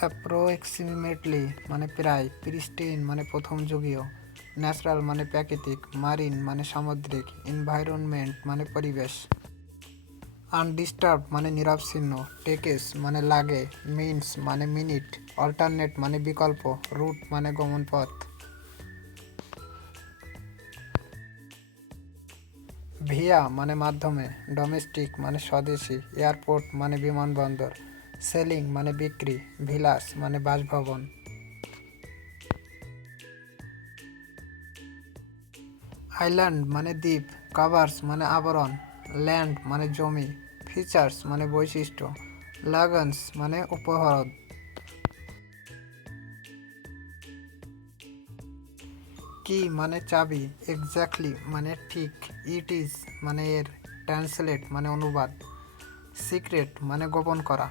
অ্যাপ্রোক্সিমেটলি মানে প্রায়, প্রিস্টিন মানে প্রথম যুগীয়, ন্যাচারাল মানে প্রাকৃতিক, মারিন মানে সামুদ্রিক, এনভায়রনমেন্ট মানে পরিবেশ, আনডিস্টার্বড মানে নিরবচ্ছিন্ন, টেকেস মানে লাগে, মিনস মানে মিনিট, অল্টারনেট মানে বিকল্প, রুট মানে গমন পথ। ভিয়া মানে মাধ্যমে, ডোমেস্টিক মানে স্বদেশী, এয়ারপোর্ট মানে বিমানবন্দর, সেলিং মানে বিক্রি, ভিলাস মানে বাসভবন। আইল্যান্ড মানে দ্বীপ, কাভার্স মানে আবরণ, ল্যান্ড মানে জমি, ফিচার্স মানে বৈশিষ্ট্য, লাগন্স মানে উপহরদ। কি মানে চাবি, এক্স্যাক্টলি মানে ঠিক, ইট ইজ মানে এর, ট্রান্সলেট মানে অনুবাদ, সিক্রেট মানে গোপন করা।